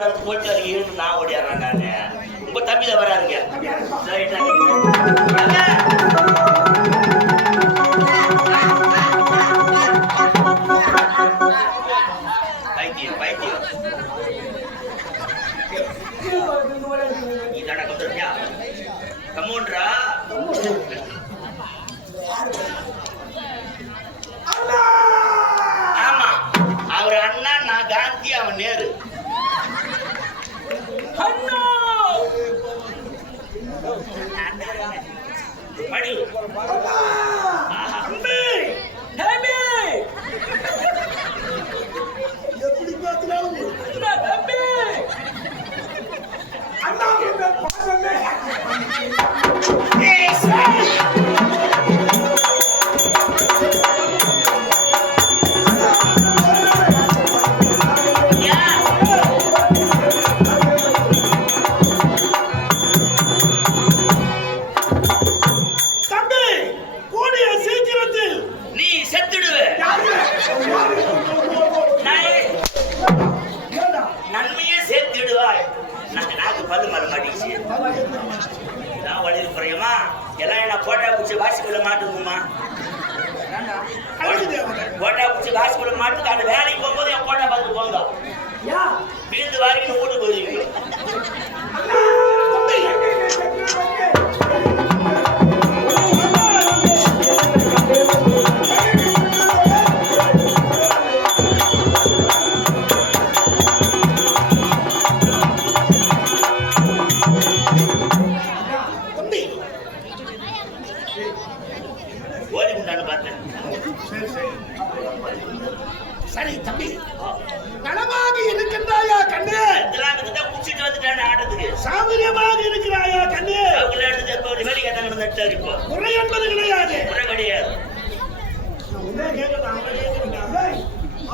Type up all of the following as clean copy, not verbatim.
போயிட்டு இருந்து நான் ஓடிடுறேன். நானு உங்க தம்பியில வராருங்க. பைத்தியம் பைத்தியம் இதான கொண்டுருக்கியா கமோன்றா. ஆமா அவர் அண்ணா, நான் காந்தி, அவன் நேரு. எப்படி பார்த்தாலும் நன்மையே சேர்த்துடுவாய். நாக்கு பல்லு மர மாட்டிச்சு இதான் வழி குறையுமா. எல்லாம் என்ன போட்டா பிடிச்சி வாசிக்குள்ள மாட்டுக்குமா. போட்டா பிடிச்சி வாசிக்குள்ள மாட்டுக்கு அந்த வேலைக்கு போகும்போது என் போட்டா பார்த்து போங்க. வீட்டு வாரிக்கு வீட்டுக்கு போயிருவீங்க. சரி தம்பி, நலமாக இருக்கின்றாயா கண்ணு? குடிச்சிட்டு வந்துட்டான ஆட்டத்துக்கு. சாமரியமாக இருக்கிறாயா கண்ணு? அவங்கள எடுத்து வேலை கேட்டாங்க. இப்போ குறை என்பது கிடையாது. குறை கிடையாது.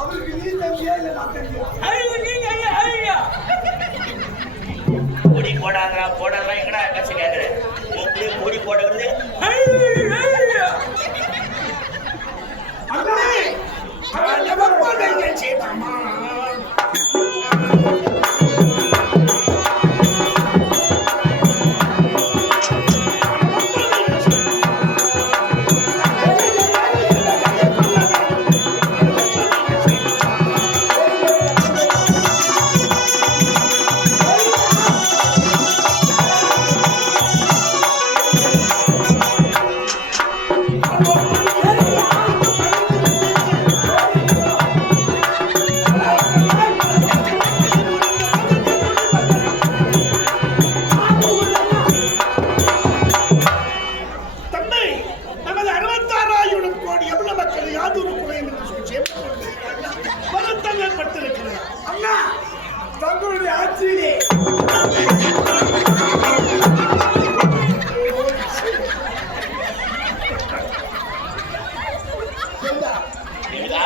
அவருக்கு நீ தம்பியா இல்ல நான் தம்பியா? கொடி போடாங்களா போடாங்களா எங்கடா கட்சி கேட்கறேன். கொடி போடுறது தங்களுடைய ஆட்சியிலே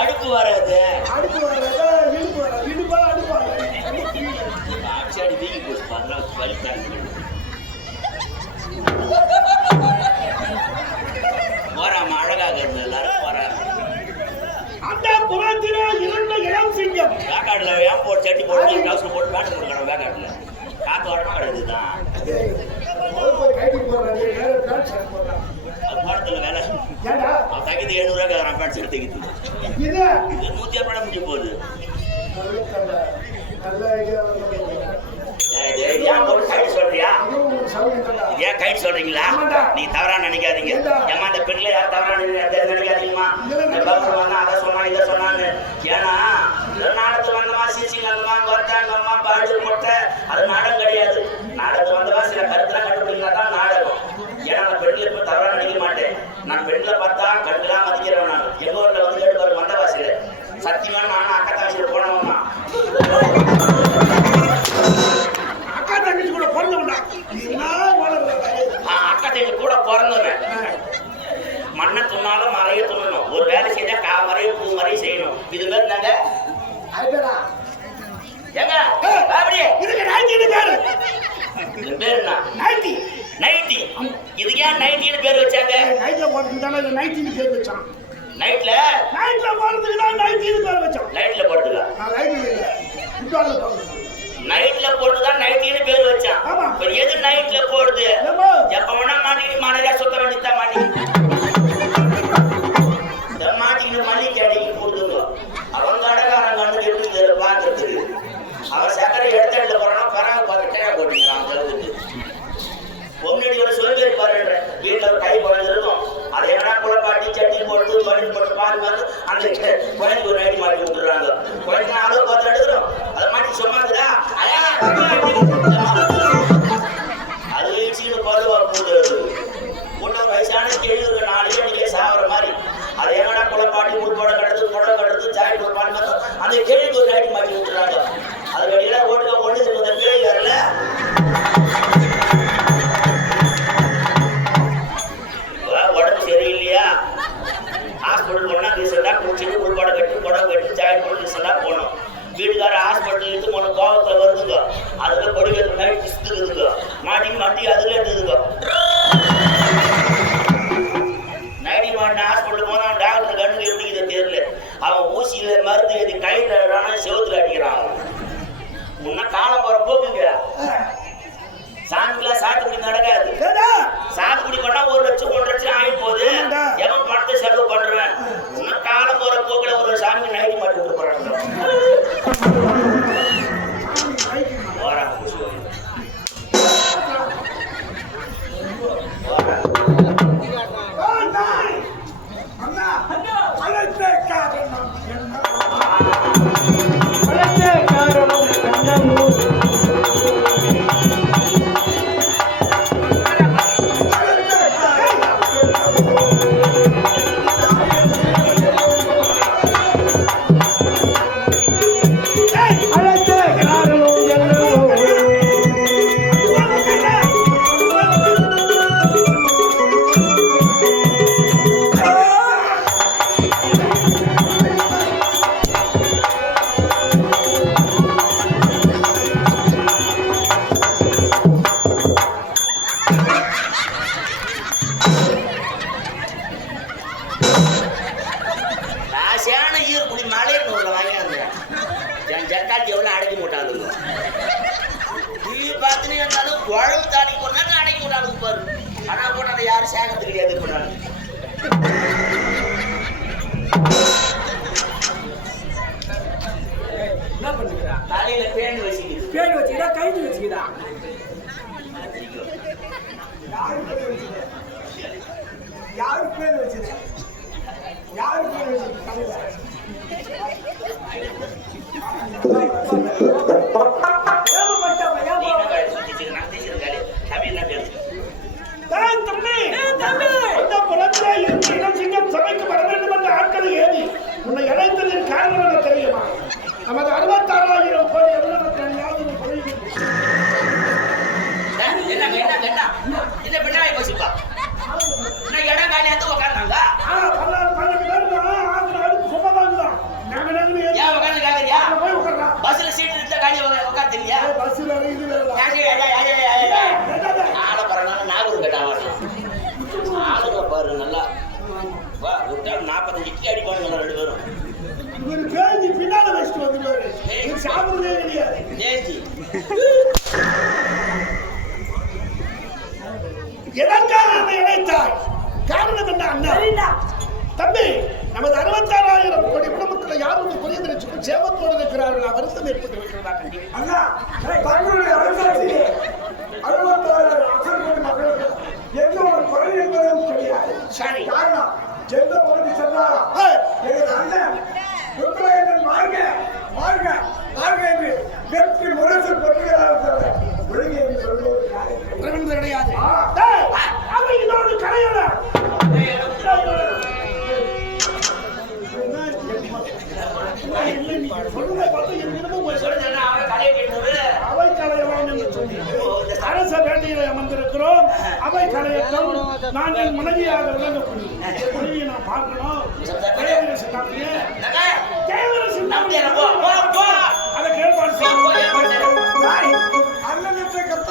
அடுப்பு வராது. அடுப்பு வராது, இடுப்பு வராது. இடுப்பா அடுப்பா அடி வீங்கி போச்சு. வலி போறாம அழகாக இருந்தது. எல்லாரும் போறாங்க. அந்த புறத்திலே இருந்த இளம் சிங்கம் வேக்காட்டுல ஏன் போட்டு சட்டி போட்டு டவுசர் போட்டு பேட்டு கொடுக்கணும். வேக்காட்டுல காத்து வரமா கிடையாதுதான். அது பாடத்துல வேலை தகுதி 700 ரூபாய் பேட் சரி தகுதி இது 150 முடிஞ்சு போகுது. சொல்றியா? ஏன் கைட் சொல்றீங்களா? நீ தவறா நினைக்காதீங்க. ஏமா அந்த பெண்ல யாரும் தவறா நினைக்காதீங்கம்மா. அதை சொன்னா இதை சொன்னான்னு. ஏன்னா நாடகத்துல வந்தமா சீசிங் வந்தமா கொத்தாங்கம்மா பாடு முட்டை அது நாடகம் கிடையாது. நாடகத்துல வந்தவா சில கருத்துலாம் கண்டுபிடிங்களா தான் நாடகம். ஏன்னா நான் பெண்களை இப்ப தவறா நினைக்க மாட்டேன். நான் பெண்களை பார்த்தா கண்களாம் மதிக்கிறவன். நான் எங்க ஊர்ல வந்து கேட்டு வந்தவாசியில சத்தியமா நானும் அக்கா தாசியில போனவன் தான். அக்கா தங்கச்சி கூட பிறந்தவனா? அக்கா தங்கச்சி கூட பிறந்தவன். மண்ணை துண்ணாலும் மறைய துண்ணணும். ஒரு வேலை செஞ்சா காமறையும் பூ மறையும் செய்யணும். இது மாதிரி இருந்தாங்க. ஏங்க அப்படியே இதுக்கு நைட்டி பேரு. இது பேரு என்ன? நைட்டி. நைட்டி. இதுக்கு ஏன் நைட்டின்னு பேர் வச்சாங்க? நைட்ல போறதுக்கு தானே நைட்டின்னு பேர் வச்சான். நைட்ல போறதுக்கு தான் நைட்டின்னு பேர் வச்சான். லைட்ல போறதுக்கா? நான் லைட்ல இல்ல. நைட்ல ஆமா. இப்ப எது நைட்ல போடுது ஏம்மா? எப்ப வேணா மாட்டிக்கிட்டு மனையா சுத்த வேண்டியதான் மாட்டிக்கிட்டு மல்லிகை அடிக்கி போடுதுங்க அவங்க அடகாரங்க வந்து எப்படி பார்த்துருக்கு அவன் சக்கரை எடுத்து போறானா பராக பார்த்து டேக போட்டீங்க அவங்க பொங்கடி ஒரு சுரங்கை பாருன்ற வீட்டுல ஒரு கை குழந்தை இருக்கும் அதை என்ன குழப்பாட்டி சட்னி போட்டு மருந்து போட்டு பால் வந்து அந்த குழந்தைக்கு ஒரு ஐடி மாட்டி விட்டுறாங்க குழந்தை அளவு பார்த்து எடுக்கிறோம் அதை மாட்டி சொன்னாங்களா அது வச்சுக்கிட்டு பருவா போட்டு ஒன்றும் வயசான கேள்வி 4 மணிக்கே சாப்பிட்ற மாதிரி அதை என்னடா குழப்பாட்டி முற்போட கிடத்து முடை கிடத்து சாய் கொடுப்பான்னு வந்து அந்த கேள்விக்கு ஒரு ஐடி மாட்டி விட்டுறாங்க அது வெளியில ஓட்டுக்க ஒன்று இந்த கேள்வி வரல உடம்பு சரியில்லையா ஹாஸ்பிட்டல் போனா ரீசெண்டா குடிச்சிட்டு உள்பாடு கட்டி புடவை கட்டி சாய் போட்டு ரீசெண்டா போனோம் வீட்டுக்கார ஹாஸ்பிட்டல் இருந்து போன கோபத்தில் வருதுங்க அதுல படிக்கிறது முன்னாடி பிசுக்குதுங்க மாட்டி அதுல எடுத்துதுங்க நைட்டி மாட்டின ஹாஸ்பிட்டல் போனா டாக்டர் கண்ணுக்கு எப்படி இதை தெரியல அவன் ஊசியில மருந்து எழுதி கையில செவத்துல அடிக்கிறான் முன்ன காலம் போற போக்குங்க சாமிக்கெல்லாம் சாத்துக்குடி நடக்காது சாத்துக்குடி பண்ணா 1 லட்சம் 1.5 லட்சம் ஆகி போகுது எவன் பணத்தை செலவு பண்றேன் இன்னும் காலம் போற போக்குல ஒரு சாமிக்கு நைட்டி மாட்டி விட்டு போறாங்க ஜக்காட்டி எவ்வளவு அடைக்க மாட்டாங்க பார்த்துன்னு இருந்தாலும் குழம்பு தாடி போனா அடைக்க மாட்டாங்க பாரு ஆனா கூட அதை யாரும் சேகரத்து கிடையாது பண்ணாங்க என்ன பண்ணுறா தலையில பேன் வச்சுக்கிறா கைது வச்சுக்கிறா யாரு பேர் வச்சுக்கிறா யாரு பேர் வச்சுக்கிறா சமைக்கப்பட வேண்டும் என்ற ஆட்களை ஏறி உன்னை இணைந்ததின் காரணம் என்ன தெரியுமா நமது 66,000 கோடி என்ன பின்னாடி போச்சுப்பா இடம் காலி வந்து உட்காந்தாங்க பஸ்ல சீட் இருந்த காலி உட்காந்து தெரியா பஸ்ல ஆளை பரவாயில்ல நாகூர் கேட்டாங்க ஆளுங்க பாரு நல்லா வா விட்டா 45 இட்லி அடிப்பாங்க 2 பேரும் ஒரு பேஜி பின்னால வச்சுட்டு வந்து சாப்பிடுறதே கிடையாது ஏஜி எதற்காக என்னை இணைத்தாய் காரணம் என்ன அண்ணா தம்பி நமது 66,000 கோடி குடும்பத்துல யாரும் ஒரு குறைய தெரிவிச்சு சேமத்தோடு இருக்கிறார்கள் வருத்தம் ஏற்பட்டு இருக்கிறதா அண்ணா தங்களுடைய அரசாட்சி 66,000 கோடி மக்களுக்கு எந்த ஒரு குறை என்பதும் கிடையாது சரி காரணம் எந்த பகுதி சென்றாலும் எங்கள் அண்ணன் உத்தரவேந்தன் வாழ்க வாழ்க வாழ்க என்று வெற்றி முரசு பெற்றுகிறார் ஒழுங்கு என்று சொல்வது கிடையாது அவன் இதோடு கரையல அவை கலையலாம் என்று சொல்லி அரச வேட்டையில அமர்ந்திருக்கிறோம் அவை கலையட்டும் நாங்கள் மனைவியாக விளங்கக்கூடிய நான் பார்க்கணும் அதை கேள்பாடு அண்ணனத்தை கத்த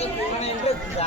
இவனை இன்ட்ரெஸ்ட்